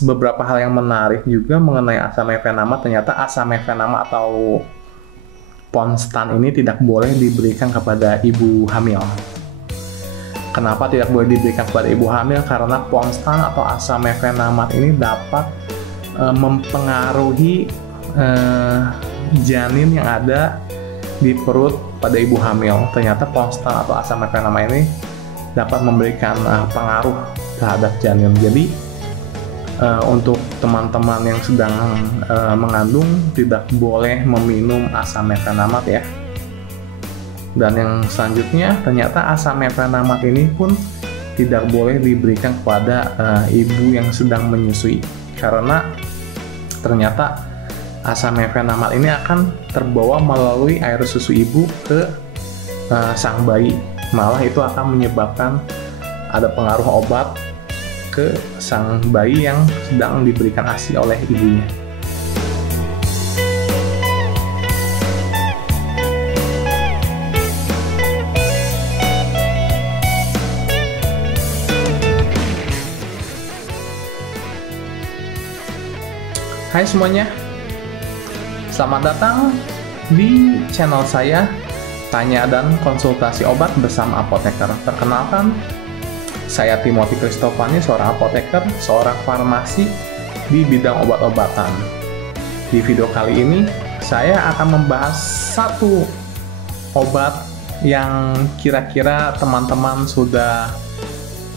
beberapa hal yang menarik juga mengenai asam mefenama. Ternyata asam mefenama atau Ponstan ini tidak boleh diberikan kepada ibu hamil. Kenapa tidak boleh diberikan kepada ibu hamil? Karena Ponstan atau asam mefenamat ini dapat mempengaruhi janin yang ada di perut pada ibu hamil. Ternyata Ponstan atau asam mefenamat ini dapat memberikan pengaruh terhadap janin. Jadi untuk teman-teman yang sedang mengandung tidak boleh meminum asam mefenamat ya. Dan yang selanjutnya, ternyata asam mefenamat ini pun tidak boleh diberikan kepada ibu yang sedang menyusui, karena ternyata asam mefenamat ini akan terbawa melalui air susu ibu ke sang bayi. Malah itu akan menyebabkan ada pengaruh obat ke sang bayi yang sedang diberikan ASI oleh ibunya. Hai semuanya, selamat datang di channel saya Tanya dan Konsultasi Obat bersama Apoteker. Perkenalkan, saya Timothy Kristofani, seorang apoteker, seorang farmasi di bidang obat-obatan. Di video kali ini, saya akan membahas satu obat yang kira-kira teman-teman sudah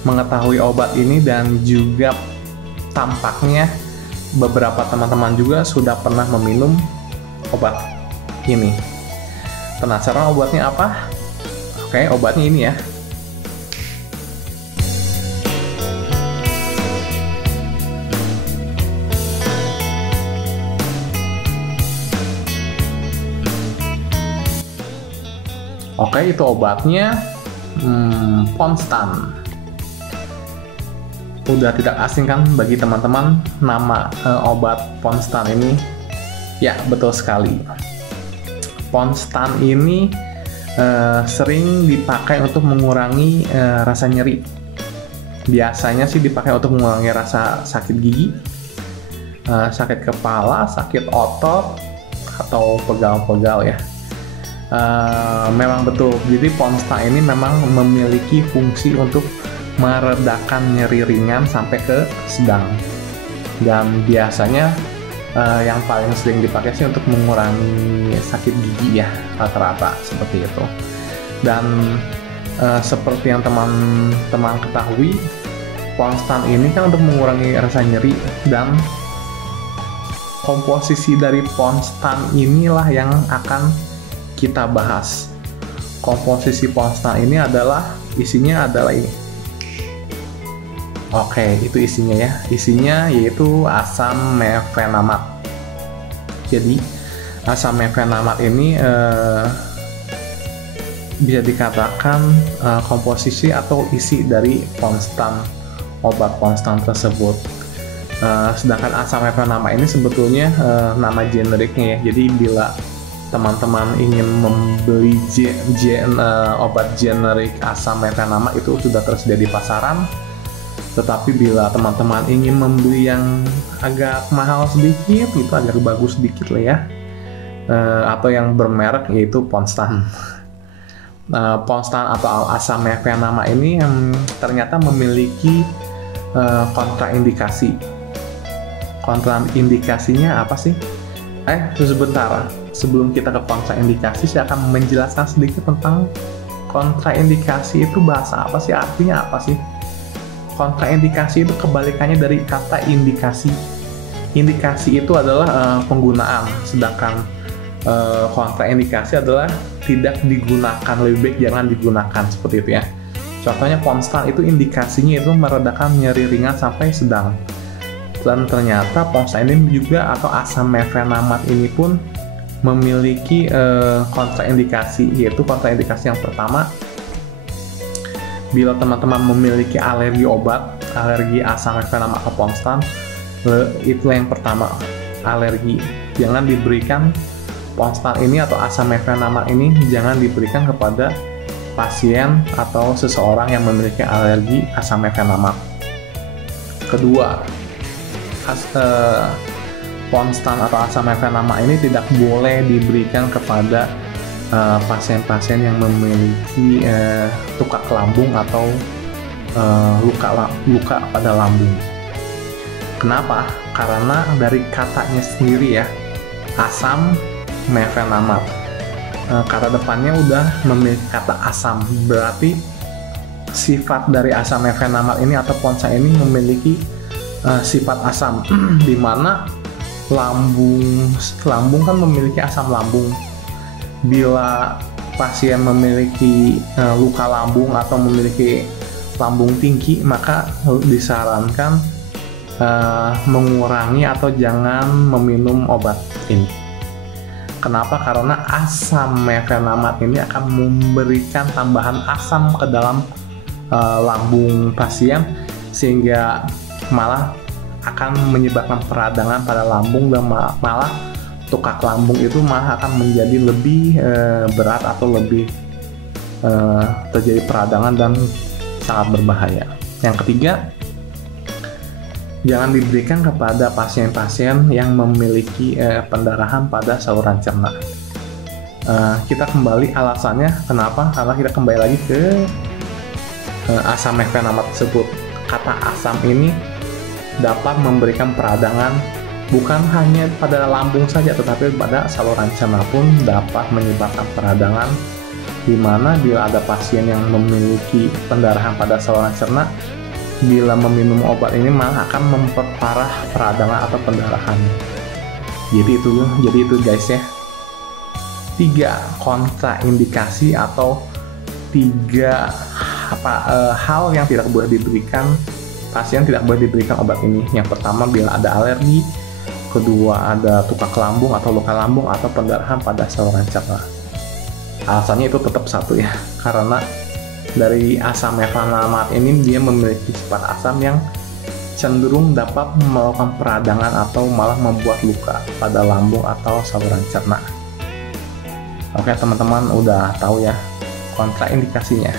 mengetahui obat ini, dan juga tampaknya beberapa teman-teman juga sudah pernah meminum obat ini. Penasaran obatnya apa? Oke, obatnya ini ya. Oke, itu obatnya Ponstan. Udah tidak asing kan bagi teman-teman nama obat Ponstan ini? Ya, betul sekali. Ponstan ini sering dipakai untuk mengurangi rasa nyeri. Biasanya sih dipakai untuk mengurangi rasa sakit gigi, sakit kepala, sakit otot, atau pegal-pegal ya. Memang betul, jadi Ponstan ini memang memiliki fungsi untuk meredakan nyeri ringan sampai ke sedang, dan biasanya yang paling sering dipakai sih untuk mengurangi sakit gigi ya, rata-rata seperti itu. Dan seperti yang teman-teman ketahui, Ponstan ini kan untuk mengurangi rasa nyeri, dan komposisi dari Ponstan inilah yang akan kita bahas. Komposisi Ponstan ini isinya adalah ini. Oke, itu isinya ya. Isinya yaitu asam mefenamat. Jadi, asam mefenamat ini bisa dikatakan komposisi atau isi dari Ponstan, obat Ponstan tersebut. Sedangkan asam mefenamat ini sebetulnya nama generiknya ya. Jadi, bila teman-teman ingin membeli obat generik asam mefenamat, itu sudah tersedia di pasaran. Tetapi bila teman-teman ingin membeli yang agak mahal sedikit, itu agak bagus sedikit lah ya, atau yang bermerek, yaitu Ponstan. Ponstan atau asam mefenamat ini ternyata memiliki kontraindikasi. Kontraindikasinya apa sih? Sebentar. Sebelum kita ke kontraindikasi, saya akan menjelaskan sedikit tentang kontraindikasi itu bahasa apa sih, artinya apa sih? Kontraindikasi itu kebalikannya dari kata indikasi. Indikasi itu adalah penggunaan, sedangkan kontraindikasi adalah tidak digunakan, lebih baik jangan digunakan, seperti itu ya. Contohnya Ponstan itu indikasinya itu meredakan nyeri ringan sampai sedang. Dan ternyata Ponstan ini juga, atau asam mefenamat ini pun memiliki kontraindikasi, yaitu kontraindikasi yang pertama, bila teman-teman memiliki alergi obat, alergi asam mefenamat atau Ponstan, itu yang pertama, alergi. Jangan diberikan Ponstan ini atau asam mefenamat ini, jangan diberikan kepada pasien atau seseorang yang memiliki alergi asam mefenamat. Kedua, Ponstan atau asam mefenama ini tidak boleh diberikan kepada pasien-pasien yang memiliki tukak lambung atau luka pada lambung. Kenapa? Karena dari katanya sendiri ya, asam mefenamat. Kata depannya udah memiliki kata asam, berarti sifat dari asam mefenamat ini atau Ponstan ini memiliki sifat asam, di mana lambung kan memiliki asam lambung. Bila pasien memiliki luka lambung atau memiliki lambung tinggi, maka disarankan mengurangi atau jangan meminum obat ini. Kenapa? Karena asam mefenamat ini akan memberikan tambahan asam ke dalam lambung pasien, sehingga malah akan menyebabkan peradangan pada lambung, dan malah tukak lambung itu malah akan menjadi lebih berat atau lebih terjadi peradangan dan sangat berbahaya. Yang ketiga, jangan diberikan kepada pasien-pasien yang memiliki pendarahan pada saluran cerna. Kita kembali alasannya kenapa? Karena kita kembali lagi ke asam mefenamat tersebut. Kata asam ini dapat memberikan peradangan bukan hanya pada lambung saja, tetapi pada saluran cerna pun dapat menyebabkan peradangan, di mana bila ada pasien yang memiliki pendarahan pada saluran cerna, bila meminum obat ini malah akan memperparah peradangan atau pendarahan. Jadi itu guys ya. 3 kontraindikasi atau 3 hal yang tidak boleh diberikan, pasien tidak boleh diberikan obat ini. Yang pertama, bila ada alergi. Kedua, ada tukak lambung atau luka lambung atau pendarahan pada saluran cerna. Alasannya itu tetap satu ya, karena dari asam mefenamat ini dia memiliki sifat asam yang cenderung dapat melakukan peradangan atau malah membuat luka pada lambung atau saluran cerna. Oke teman-teman, udah tahu ya kontraindikasinya.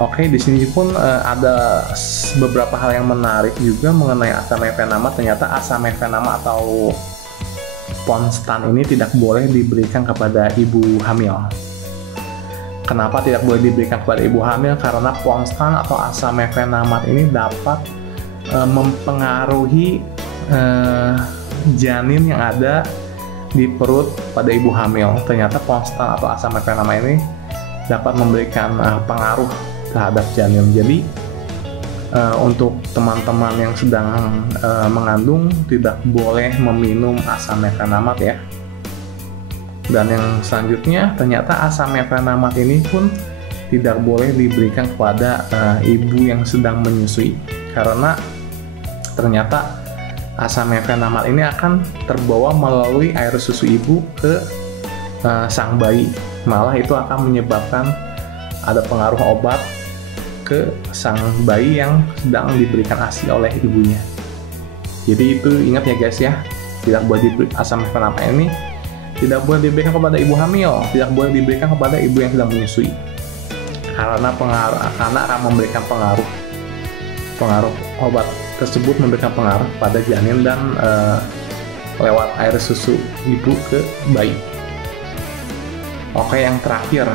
Oke, di sini pun ada beberapa hal yang menarik juga mengenai asam mefenamat. Ternyata asam mefenamat atau Ponstan ini tidak boleh diberikan kepada ibu hamil. Kenapa tidak boleh diberikan kepada ibu hamil? Karena Ponstan atau asam mefenamat ini dapat mempengaruhi janin yang ada di perut pada ibu hamil. Ternyata Ponstan atau asam mefenamat ini dapat memberikan pengaruh terhadap janin. Jadi untuk teman-teman yang sedang mengandung tidak boleh meminum asam mefenamat ya. Dan yang selanjutnya, ternyata asam mefenamat ini pun tidak boleh diberikan kepada ibu yang sedang menyusui, karena ternyata asam mefenamat ini akan terbawa melalui air susu ibu ke sang bayi. Malah itu akan menyebabkan ada pengaruh obat ke sang bayi yang sedang diberikan ASI oleh ibunya. Jadi itu ingat ya guys ya, tidak boleh diberikan asam mefenamat ini, tidak boleh diberikan kepada ibu hamil, tidak boleh diberikan kepada ibu yang sedang menyusui, karena akan memberikan pengaruh obat tersebut memberikan pengaruh pada janin dan lewat air susu ibu ke bayi. Oke, yang terakhir,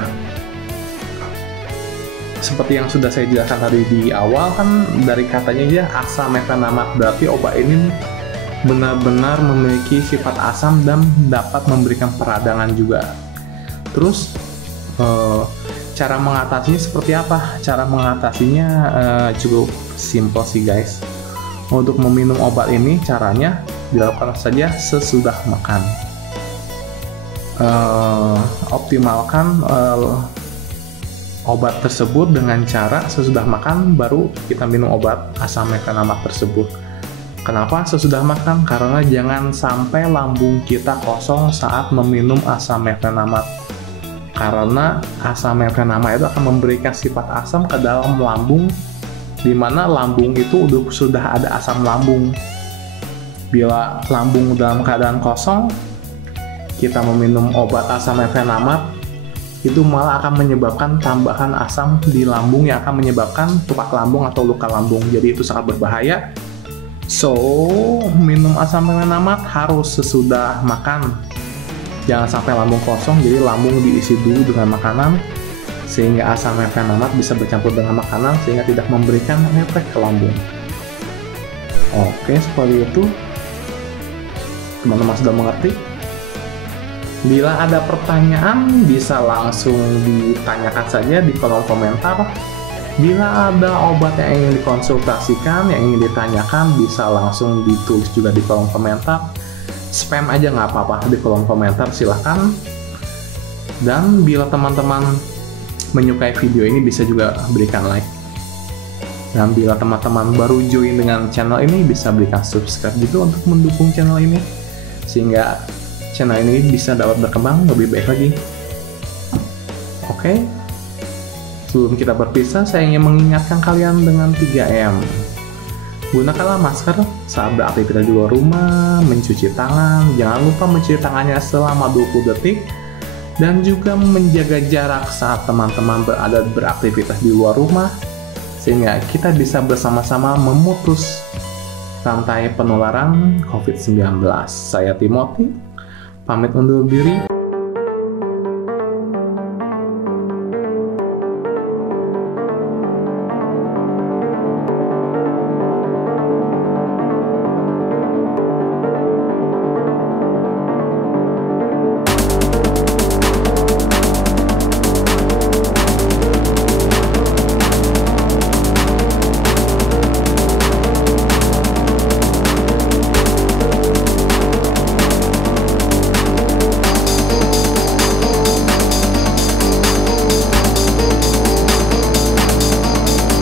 seperti yang sudah saya jelaskan tadi di awal, kan dari katanya aja asam mefenamat, berarti obat ini benar-benar memiliki sifat asam dan dapat memberikan peradangan juga. Terus cara mengatasinya seperti apa? Cara mengatasinya cukup simpel sih guys. Untuk meminum obat ini caranya dilakukan saja sesudah makan. Optimalkan obat tersebut dengan cara sesudah makan baru kita minum obat asam mefenamat tersebut. Kenapa sesudah makan? Karena jangan sampai lambung kita kosong saat meminum asam mefenamat. Karena asam mefenamat itu akan memberikan sifat asam ke dalam lambung, di mana lambung itu sudah ada asam lambung. Bila lambung dalam keadaan kosong, kita meminum obat asam mefenamat, itu malah akan menyebabkan tambahan asam di lambung yang akan menyebabkan tupak lambung atau luka lambung. Jadi itu sangat berbahaya. So, minum asam fenamate harus sesudah makan. Jangan sampai lambung kosong, jadi lambung diisi dulu dengan makanan sehingga asam fenamate bisa bercampur dengan makanan sehingga tidak memberikan efek ke lambung. Oke, seperti itu. Teman-teman sudah mengerti? Bila ada pertanyaan, bisa langsung ditanyakan saja di kolom komentar. Bila ada obat yang ingin dikonsultasikan, yang ingin ditanyakan, bisa langsung ditulis juga di kolom komentar. Spam aja nggak apa-apa di kolom komentar, silahkan. Dan bila teman-teman menyukai video ini, bisa juga berikan like. Dan bila teman-teman baru join dengan channel ini, bisa berikan subscribe juga untuk mendukung channel ini, sehingga channel ini bisa dapat berkembang lebih baik lagi. Oke, sebelum kita berpisah, saya ingin mengingatkan kalian dengan 3M. Gunakanlah masker saat beraktivitas di luar rumah, mencuci tangan, jangan lupa mencuci tangannya selama 20 detik, dan juga menjaga jarak saat teman-teman beraktivitas di luar rumah, sehingga kita bisa bersama-sama memutus rantai penularan COVID-19. Saya Timothy, pamit undur diri.